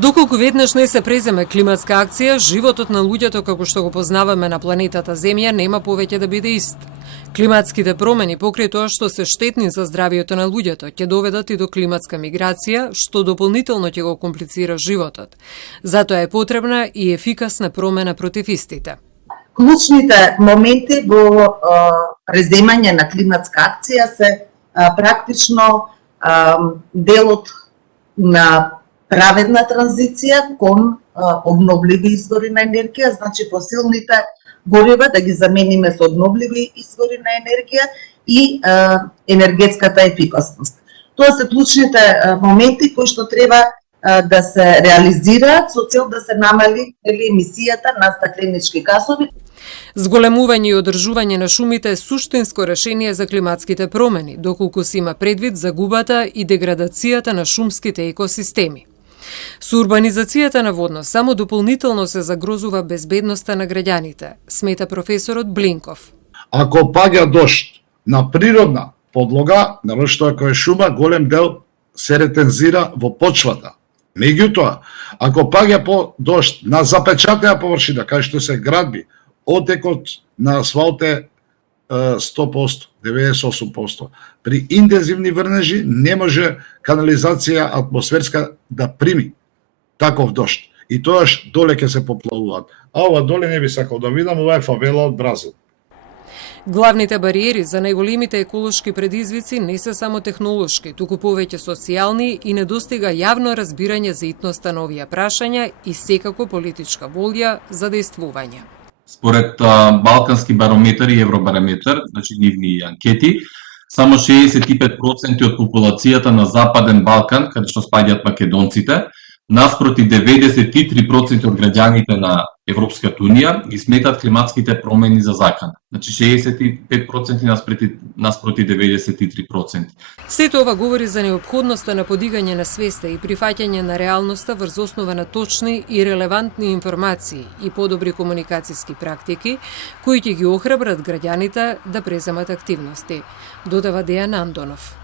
Доколку веднаш не се преземе климатска акција, животот на луѓето како што го познаваме на планетата Земја нема повеќе да биде ист. Климатските промени покрај тоа што се штетни за здравието на луѓето ќе доведат и до климатска миграција, што дополнително ќе го комплицира животот. Затоа е потребна и ефикасна промена против истите. Клучните моменти во преземање на климатска акција се практично делот на праведна транзиција кон обновливи извори на енергија, значи фосилните горива да ги замениме со обновливи извори на енергија и енергетската ефикасност. Тоа се клучните моменти кои што треба да се реализираат со цел да се намали емисијата на стакленички гасови. Зголемување и одржување на шумите е суштинско решение за климатските промени, доколку се има предвид загубата и деградацијата на шумските екосистеми. Со урбанизацијата на водно само дополнително се загрозува безбедноста на граѓаните, смета професорот Блинков. Ако паѓа дожд на природна подлога, навошто ако е шума, голем дел се ретензира во почвата. Меѓутоа, ако паѓа по дожд на запечатена површина, кај што се градби, отекот на асфалт е 100%, 98%. При интензивни врнежи не може канализација атмосферска да прими таков дожд. И тоаш доле ќе се поплавуваат. А ова доле не би сакал да видам, ова е фавела од Бразил. Главните бариери за најголемите еколошки предизвици не се само технолошки, туку повеќе социјални и недостига јавно разбирање за итноста на овие прашања и секако политичка волја за действување. Според Балкански барометар и Евробарометар, значи нивни анкети, само 65% од популацијата на Западен Балкан, каде што спаѓаат македонците, наспроти 93% од граѓаните на Европската Унија ги сметат климатските промени за закана. Значи 65% наспроти 93%. Сето ова говори за неопходноста на подигање на свеста и прифаќање на реалноста врз основа на точни и релевантни информации и подобри комуникацијски практики, кои ќе ги охрабрат граѓаните да преземат активности, додава Дејан Андонов.